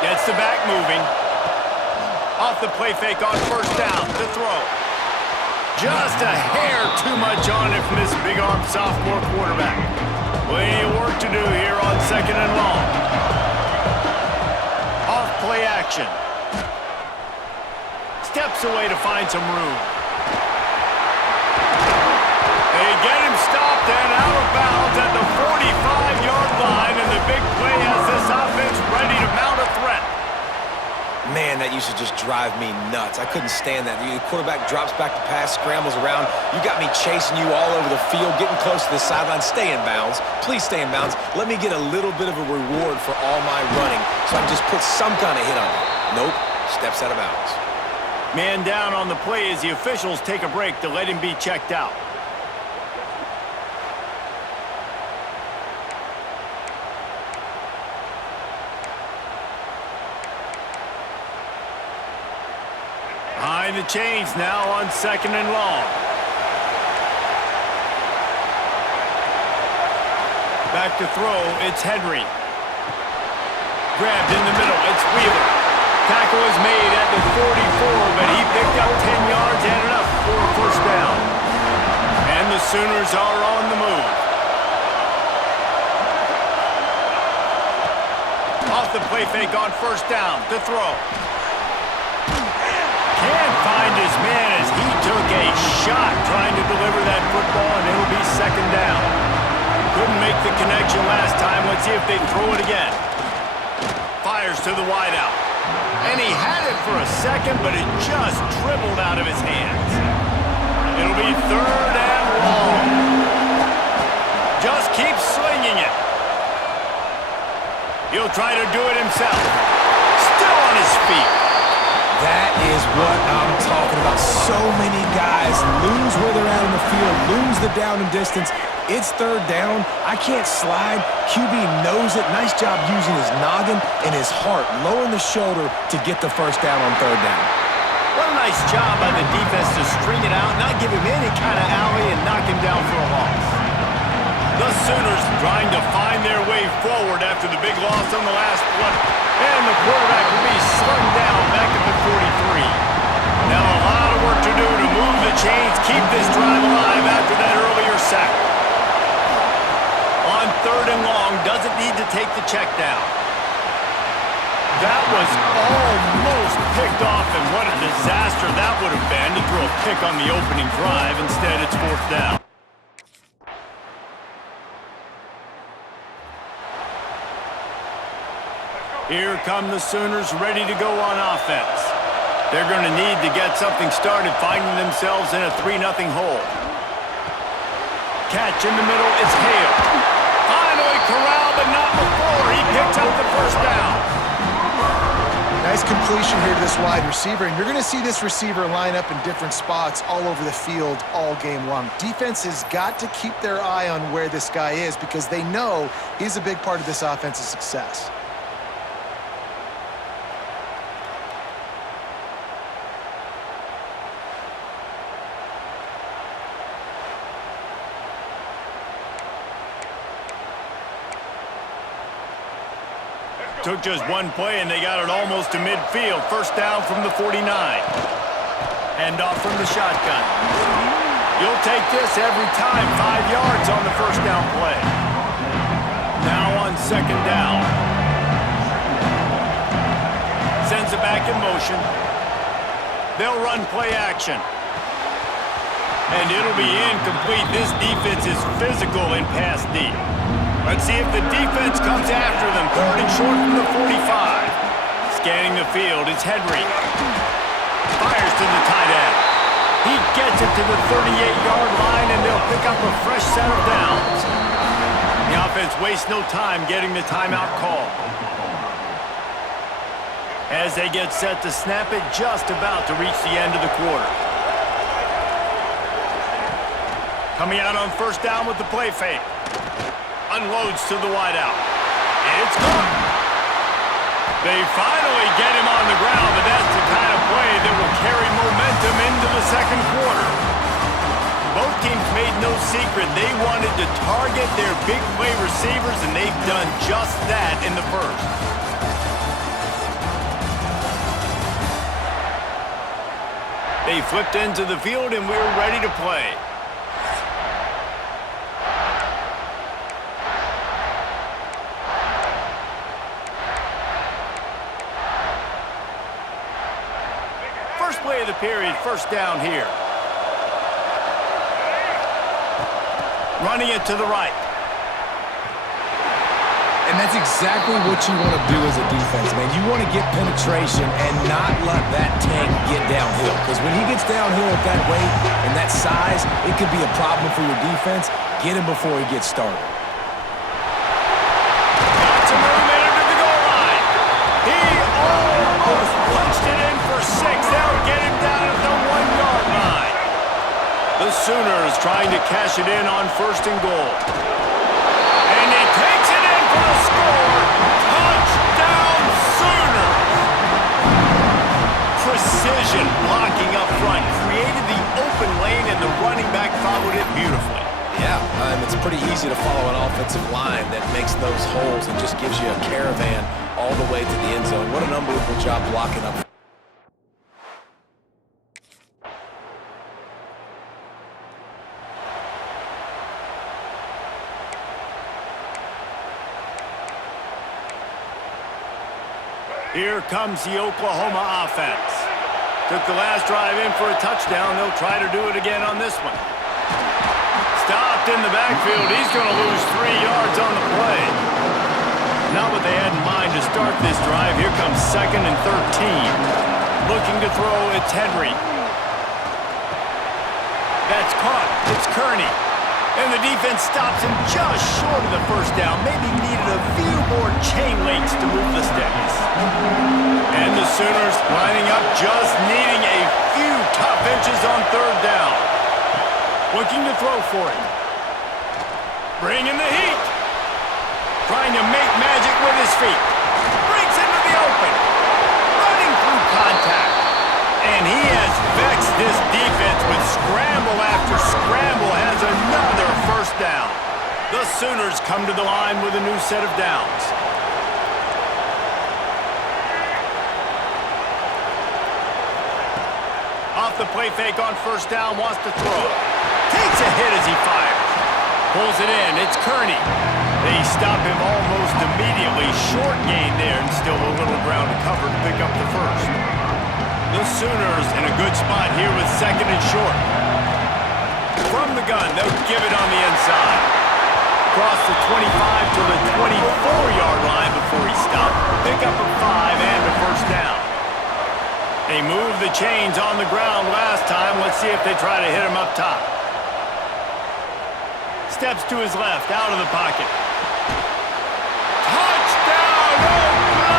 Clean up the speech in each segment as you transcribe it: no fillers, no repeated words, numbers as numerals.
Gets the back moving. Off the play fake on first down to throw. Just a hair too much on it from this big-arm sophomore quarterback. Plenty of work to do here on second and long. Off play action. Steps away to find some room. They get him stopped and out of bounds at the 45-yard line, and the big play has this offense ready to mount a threat. Man, that used to just drive me nuts. I couldn't stand that. The quarterback drops back to pass, scrambles around. You got me chasing you all over the field, getting close to the sideline. Stay in bounds. Please stay in bounds. Let me get a little bit of a reward for all my running so I can just put some kind of hit on you. Nope, steps out of bounds. Man down on the play as the officials take a break to let him be checked out. Behind the chains now on second and long. Back to throw, it's Henry. Grabbed in the middle, it's Wheeler. Tackle is made at the 44, but he picked up 10 yards and enough for a first down. And the Sooners are on the move. Off the play fake on first down to throw. Can't find his man as he took a shot trying to deliver that football, and it'll be second down. Couldn't make the connection last time. Let's see if they throw it again. Fires to the wideout. And he had it for a second, but it just dribbled out of his hands. It'll be third and long. Just keep slinging it. He'll try to do it himself. Still on his feet. That is what I'm talking about. So many guys lose where they're at on the field, lose the down and distance. It's third down. I can't slide. QB knows it. Nice job using his noggin and his heart, lowering the shoulder to get the first down on third down. What a nice job by the defense to string it out, not give him any kind of alley, and knock him down for a loss. The Sooners trying to find their way forward after the big loss on the last play. And the quarterback will be slung down back at the 43. Now a lot of work to do to move the chains, keep this drive alive after that earlier sack. On third and long, doesn't need to take the check down. That was almost picked off, and what a disaster that would have been to throw a pick on the opening drive. Instead, it's fourth down. Here come the Sooners ready to go on offense. They're going to need to get something started, finding themselves in a 3-0 hole. Catch in the middle, it's Hale. Finally corralled, but not before. He picks up the first down. Nice completion here to this wide receiver, and you're going to see this receiver line up in different spots all over the field all game long. Defense has got to keep their eye on where this guy is because they know he's a big part of this offense's success. Took just one play, and they got it almost to midfield. First down from the 49. Hand off from the shotgun. You'll take this every time. 5 yards on the first down play. Now on second down. Sends it back in motion. They'll run play action. And it'll be incomplete. This defense is physical in pass deep. Let's see if the defense comes after them. Third and short from the 45. Scanning the field, it's Henry. Fires to the tight end. He gets it to the 38-yard line, and they'll pick up a fresh set of downs. The offense wastes no time getting the timeout call. As they get set to snap it, just about to reach the end of the quarter. Coming out on first down with the play fake. Unloads to the wideout. It's gone. They finally get him on the ground, but that's the kind of play that will carry momentum into the second quarter. Both teams made no secret they wanted to target their big play receivers, and they've done just that in the first. They flipped into the field, and we're ready to play. First play of the period, first down here. Running it to the right. And that's exactly what you want to do as a defense, man. You want to get penetration and not let that tank get downhill. Because when he gets downhill at that weight and that size, it could be a problem for your defense. Get him before he gets started. Got some room in him to the goal line. He almost punched it in for 6. They'll get him down at the 1-yard line. The Sooners trying to cash it in on 1st and goal. And he takes it in for the score. Touchdown Sooners! Precision blocking up front created the open lane, and the running back followed it beautifully. Yeah, it's pretty easy to follow an offensive line that makes those holes and just gives you a caravan all the way to the end zone. What an unbelievable job blocking up. Here comes the Oklahoma offense. Took the last drive in for a touchdown. They'll try to do it again on this one. Stopped in the backfield. He's going to lose 3 yards on the play. Not what they had in mind to start this drive. Here comes 2nd and 13. Looking to throw, it's Henry. That's caught. It's Kearney. And the defense stops him just short of the first down. Maybe needed a few more chain links to move the sticks. And the Sooners lining up, just needing a few tough inches on 3rd down. Looking to throw for it. Bringing the heat. Trying to make magic with his feet. Breaks into the open. Running through contact. And he has vexed this defense with scramble after scramble. Has another 1st down. The Sooners come to the line with a new set of downs. Off the play fake on 1st down, wants to throw. Takes a hit as he fires. Pulls it in, it's Kearney. They stop him almost immediately. Short gain there, and still a little ground to cover to pick up the 1st. The Sooners in a good spot here with 2nd and short. From the gun, they'll give it on the inside. Across the 25 to the 24-yard line before he stopped. Pick up a 5 and a 1st down. They moved the chains on the ground last time. Let's see if they try to hit him up top. Steps to his left, out of the pocket. Touchdown,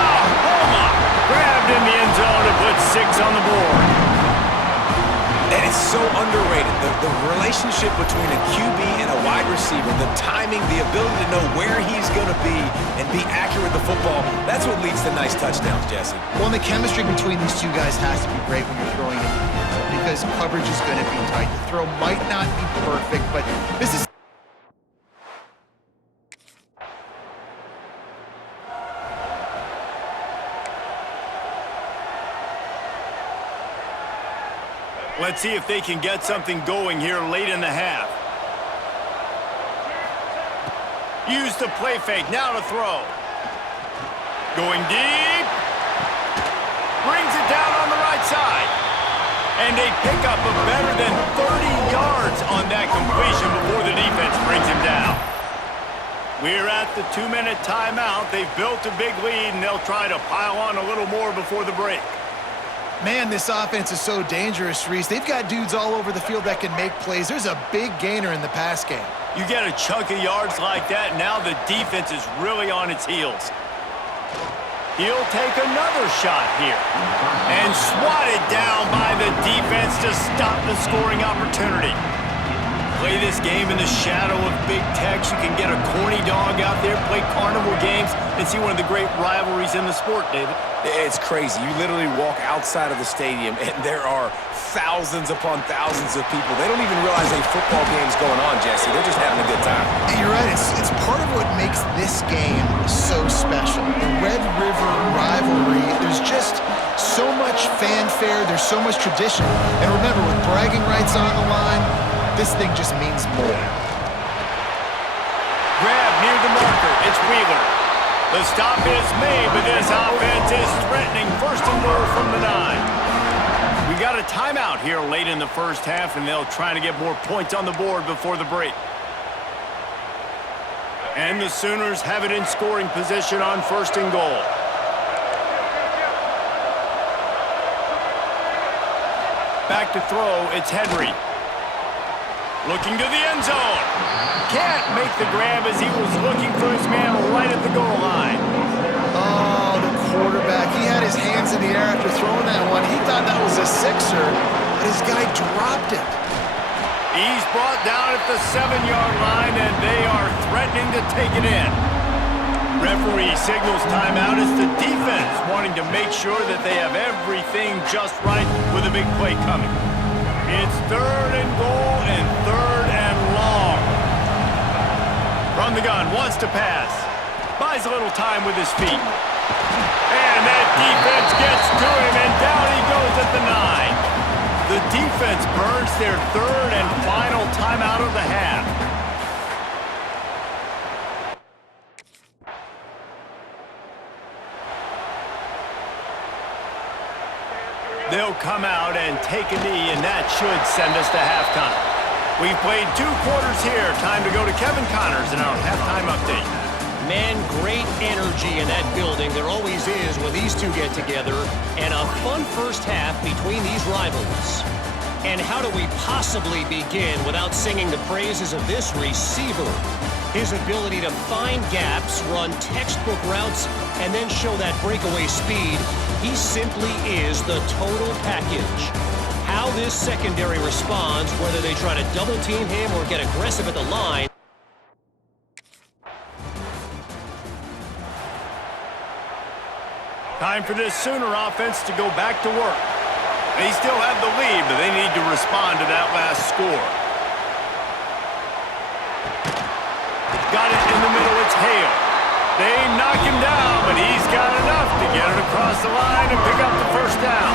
Oklahoma! Grabbed in the end zone and put 6 on the board. And it's so underrated. The relationship between a QB and a wide receiver, the timing, the ability to know where he's going to be and be accurate with the football, that's what leads to nice touchdowns, Jesse. Well, and the chemistry between these two guys has to be great when you're throwing in the field because coverage is going to be tight. The throw might not be perfect, but this is... Let's see if they can get something going here late in the half. Use the play fake, now to throw. Going deep. Brings it down on the right side. And they pick up a better than 30 yards on that completion before the defense brings him down. We're at the 2-minute timeout. They've built a big lead, and they'll try to pile on a little more before the break. Man, this offense is so dangerous, Reese. They've got dudes all over the field that can make plays. There's a big gainer in the pass game. You get a chunk of yards like that, now the defense is really on its heels. He'll take another shot here. And swatted down by the defense to stop the scoring opportunity. Play this game in the shadow of big techs. You can get a corny dog out there, play carnival games, and see one of the great rivalries in the sport, David. It's crazy. You literally walk outside of the stadium, and there are thousands upon thousands of people. They don't even realize a football game's going on, Jesse. They're just having a good time. You're right. It's part of what makes this game so special. The Red River rivalry, there's just so much fanfare. There's so much tradition. And remember, with bragging rights on the line, this thing just means more. Grab near the marker. It's Wheeler. The stop is made, but this offense is threatening. First and goal from the 9. We got a timeout here late in the first half, and they'll try to get more points on the board before the break. And the Sooners have it in scoring position on first and goal. Back to throw, it's Henry. Looking to the end zone. Can't make the grab as he was looking for his man right at the goal line. Oh, the quarterback. He had his hands in the air after throwing that one. He thought that was a sixer, but his guy dropped it. He's brought down at the 7-yard line, and they are threatening to take it in. Referee signals timeout as the defense wanting to make sure that they have everything just right with a big play coming. It's third and goal and third and long. From the gun, wants to pass. Buys a little time with his feet. And that defense gets to him, and down he goes at the 9. The defense burns their third and final timeout of the half. They'll come out and take a knee, and that should send us to halftime. We've played 2 quarters here. Time to go to Kevin Connors in our halftime update. Man, great energy in that building. There always is when these two get together. And a fun first half between these rivals. And how do we possibly begin without singing the praises of this receiver? His ability to find gaps, run textbook routes, and then show that breakaway speed. He simply is the total package. How this secondary responds, whether they try to double-team him or get aggressive at the line. Time for this Sooner offense to go back to work. They still have the lead, but they need to respond to that last score. Got it in the middle, it's Hale. They knock him down, but he's got enough to get it across the line and pick up the first down.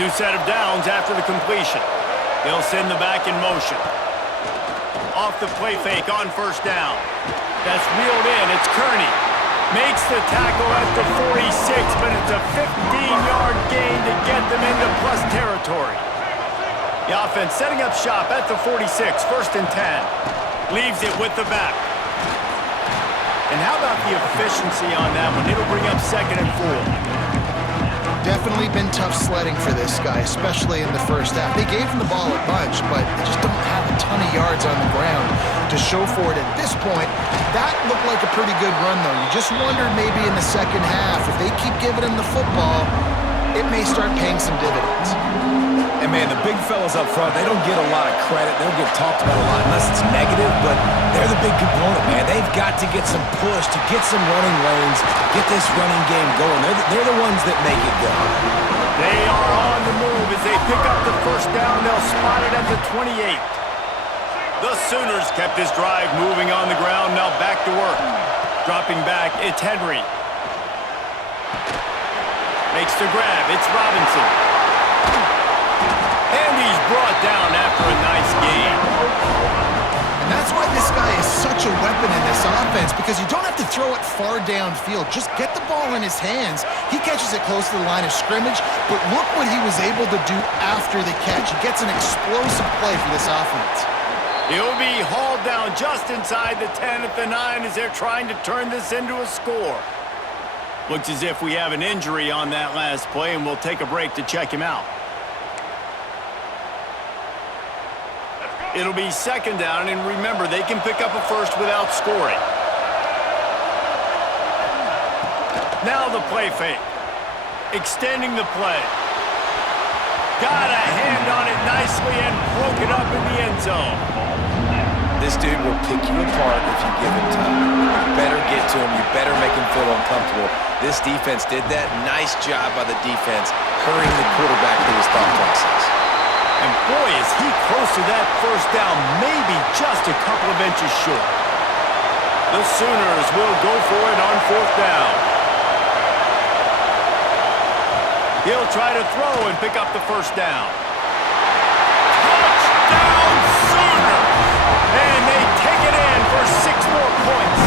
New set of downs after the completion. They'll send the back in motion. Off the play fake on first down. That's wheeled in, it's Kearney. Makes the tackle at the 46, but it's a 15-yard gain to get them into plus territory. The offense setting up shop at the 46, first and 10. Leaves it with the back. And how about the efficiency on that one? It'll bring up second and 4. Definitely been tough sledding for this guy, especially in the first half. They gave him the ball a bunch, but they just don't have a ton of yards on the ground to show for it at this point. That looked like a pretty good run, though. You just wondered maybe in the second half, if they keep giving him the football, it may start paying some dividends. And, man, the big fellas up front, they don't get a lot of credit. They don't get talked about a lot unless it's negative, but they're the big component, man. They've got to get some push, to get some running lanes, get this running game going. They're the ones that make it go. They are on the move as they pick up the first down. They'll spot it at the 28. The Sooners kept this drive moving on the ground. Now back to work. Dropping back, it's Henry. Makes the grab, it's Robinson. And he's brought down after a nice gain. And that's why this guy is such a weapon in this offense, because you don't have to throw it far downfield. Just get the ball in his hands. He catches it close to the line of scrimmage, but look what he was able to do after the catch. He gets an explosive play for this offense. He'll be hauled down just inside the 10 at the 9 as they're trying to turn this into a score. Looks as if we have an injury on that last play, and we'll take a break to check him out. It'll be second down, and remember, they can pick up a first without scoring. Now the play fake. Extending the play. Got a hand on it nicely and broke it up in the end zone. This dude will pick you apart if you give him time. You better get to him. You better make him feel uncomfortable. This defense did that. Nice job by the defense, hurrying the quarterback through his thought process. And boy, is he close to that first down, maybe just a couple of inches short. The Sooners will go for it on fourth down. He'll try to throw and pick up the first down. Touchdown Sooners! And they take it in for 6 more points.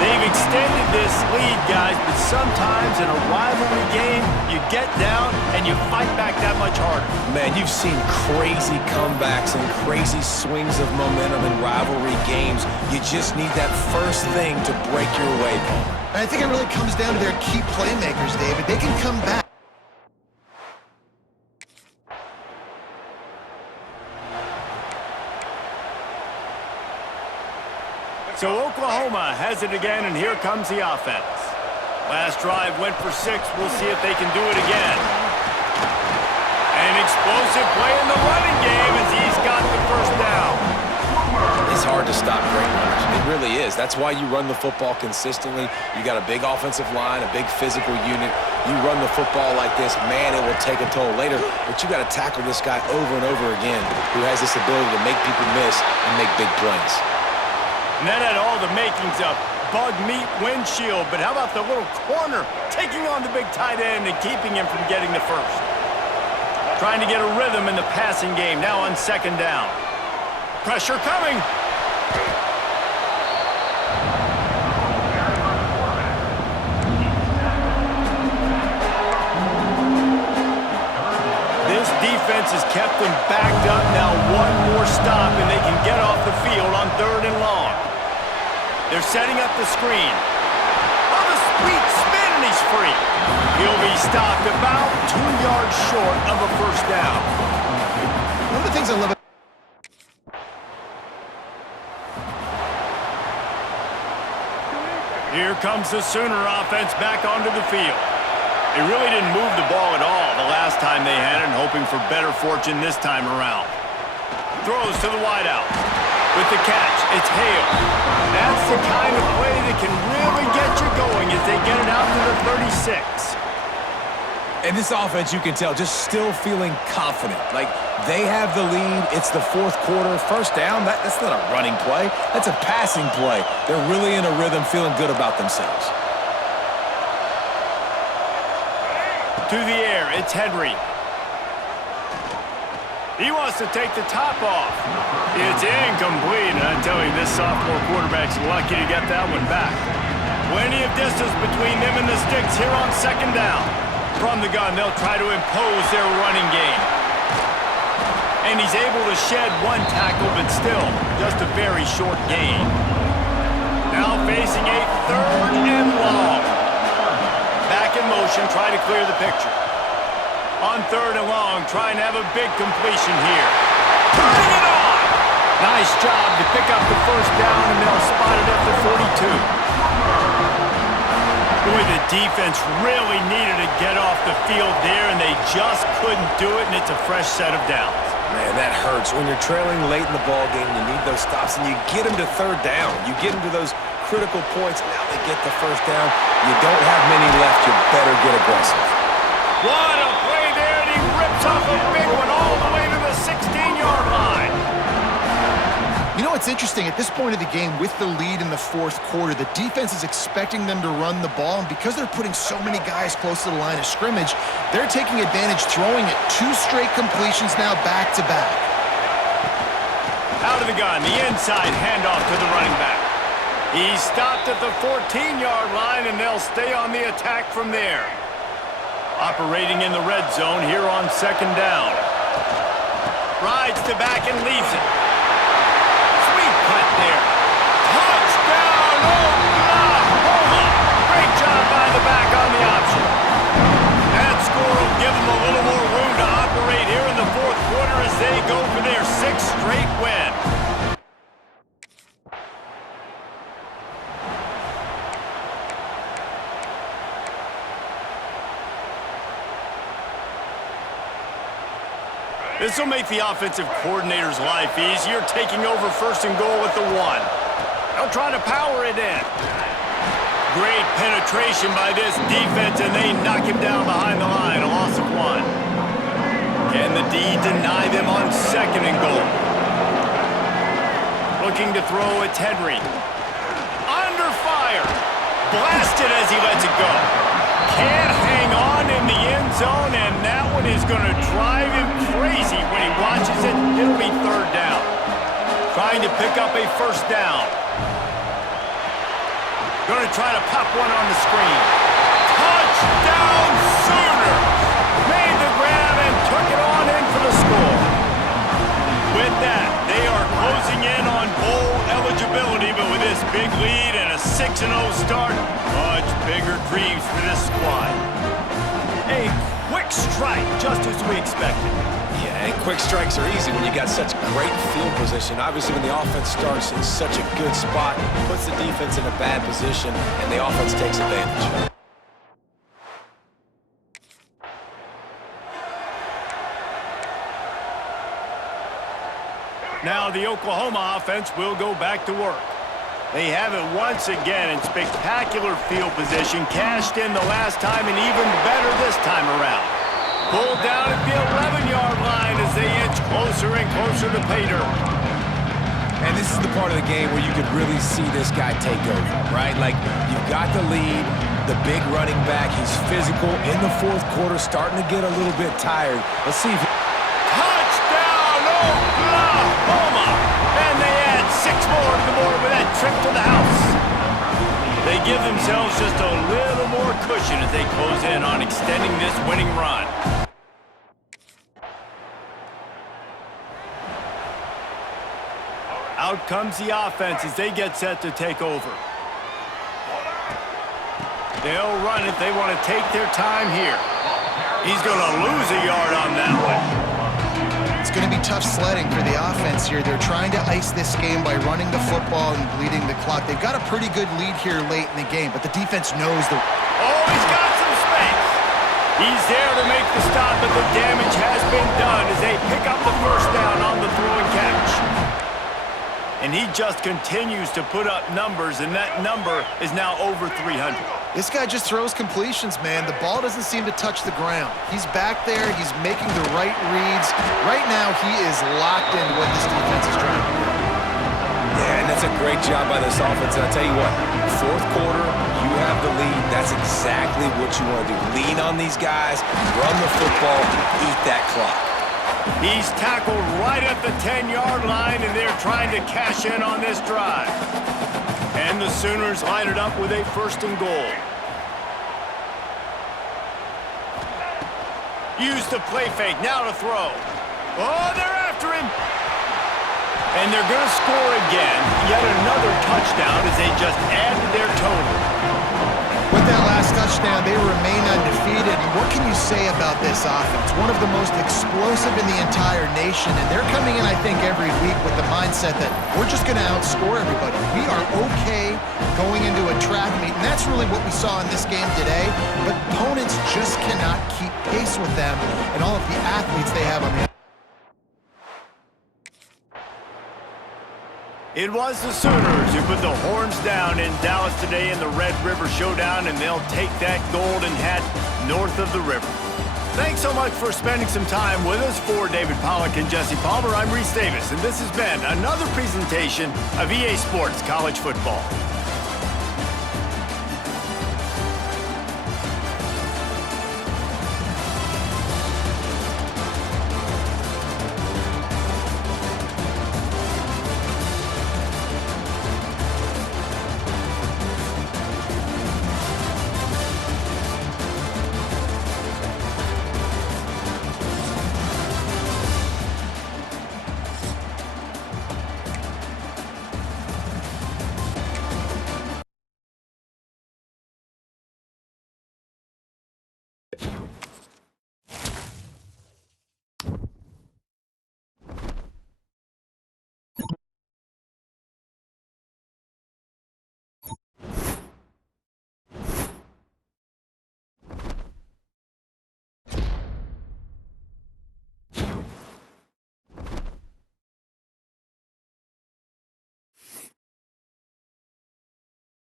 They've extended this lead, guys, but sometimes in a rivalry game, you get down and you fight back that much harder. Man, you've seen crazy comebacks and crazy swings of momentum in rivalry games. You just need that first thing to break your way, Palmer. And I think it really comes down to their key playmakers, David. They can come back. So Oklahoma has it again, and here comes the offense. Last drive went for 6. We'll see if they can do it again. An explosive play in the running game as he's got the first down. It's hard to stop great runners. It really is. That's why you run the football consistently. You got a big offensive line, a big physical unit. You run the football like this, man, it will take a toll later. But you got to tackle this guy over and over again who has this ability to make people miss and make big plays. And that had all the makings of bug meat windshield, but how about the little corner taking on the big tight end and keeping him from getting the first? Trying to get a rhythm in the passing game, now on 2nd down. Pressure coming. This defense has kept them backed up. Now one more stop and they can get off the field on 3rd and long. They're setting up the screen. Oh, the sweet spin, and he's free. He'll be stopped about 2 yards short of a first down. One of the things I love. Here comes the Sooner offense back onto the field. They really didn't move the ball at all the last time they had it, and hoping for better fortune this time around. Throws to the wideout. With the catch, it's Hale. That's the kind of play that can really get you going as they get it out to the 36. And this offense, you can tell, just still feeling confident. Like, they have the lead. It's the 4th quarter. First down, that's not a running play. That's a passing play. They're really in a rhythm, feeling good about themselves. To the air, it's Henry. He wants to take the top off. It's incomplete, and I tell you, this sophomore quarterback's lucky to get that one back. Plenty of distance between them and the sticks here on 2nd down. From the gun, they'll try to impose their running game. And he's able to shed 1 tackle, but still, just a very short gain. Now facing a 3rd and long. Back in motion, try to clear the picture. On 3rd and long, trying to have a big completion here. Turning it on! Nice job to pick up the first down, and they'll spot it at the 42. Boy, the defense really needed to get off the field there, and they just couldn't do it, and it's a fresh set of downs. Man, that hurts. When you're trailing late in the ball game, you need those stops, and you get them to 3rd down. You get them to those critical points. Now they get the first down. You don't have many left. You better get aggressive. What a play there, and he rips off a big one all the way to the 16-yard line. You know what's interesting? At this point of the game, with the lead in the 4th quarter, the defense is expecting them to run the ball, and because they're putting so many guys close to the line of scrimmage, they're taking advantage, throwing it 2 straight completions now back-to-back. Out of the gun, the inside handoff to the running back. He's stopped at the 14-yard line, and they'll stay on the attack from there. Operating in the red zone here on 2nd down. Rides to back and leaves it. Sweet punt there. Touchdown, Oklahoma! Great job by the back on the option. That score will give them a little more room to operate here in the 4th quarter as they go for their 6th straight win. This will make the offensive coordinator's life easier, taking over 1st and goal at the 1. They'll try to power it in. Great penetration by this defense, and they knock him down behind the line, a loss of 1. Can the D deny them on 2nd and goal? Looking to throw, it's Henry. Under fire. Blasted as he lets it go. Can't hang on, and zone, and that one is going to drive him crazy when he watches it. It'll be third down. Trying to pick up a first down. Going to try to pop one on the screen. Touchdown Sooners! Made the grab and took it on in for the score. With that, they are closing in on bowl eligibility, but with this big lead and a 6-0 start, much bigger dreams for this squad. A quick strike, just as we expected. Yeah, and quick strikes are easy when you got such great field position. Obviously, when the offense starts in such a good spot, puts the defense in a bad position, and the offense takes advantage. Now the Oklahoma offense will go back to work. They have it once again in spectacular field position, cashed in the last time and even better this time around. Pulled down at the 11-yard line as they inch closer and closer to pay dirt. And this is the part of the game where you could really see this guy take over, right? Like, you've got the lead, the big running back, he's physical in the fourth quarter, starting to get a little bit tired. Let's see if he... Oklahoma! And they add 6 more to the board with that trip to the house. They give themselves just a little more cushion as they close in on extending this winning run. Out comes the offense as they get set to take over. They'll run it. They want to take their time here. He's going to lose a yard on that one. It's going to be tough sledding for the offense here. They're trying to ice this game by running the football and bleeding the clock. They've got a pretty good lead here late in the game, but the defense knows the... Oh, he's got some space. He's there to make the stop, but the damage has been done as they pick up the first down on the throw and catch. And he just continues to put up numbers, and that number is now over 300. This guy just throws completions, man. The ball doesn't seem to touch the ground. He's back there. He's making the right reads. Right now, he is locked into what this defense is trying to do. Yeah, and that's a great job by this offense. And I'll tell you what, fourth quarter, you have the lead. That's exactly what you want to do. Lean on these guys, run the football, eat that clock. He's tackled right at the 10-yard line, and they're trying to cash in on this drive. And the Sooners line it up with a 1st and goal. Use the play fake, now to throw. Oh, they're after him. And they're going to score again. Yet another touchdown as they just add to their total. With that last touchdown, they remain undefeated. And what can you say about this offense? One of the most explosive in the entire nation. And they're coming in, I think, every week with the mindset that we're just going to outscore everybody. We are okay going into a track meet. And that's really what we saw in this game today. But opponents just cannot keep pace with them and all of the athletes they have on the... It was the Sooners who put the horns down in Dallas today in the Red River Showdown, and they'll take that golden hat north of the river. Thanks so much for spending some time with us. For David Pollack and Jesse Palmer, I'm Reese Davis, and this has been another presentation of EA Sports College Football.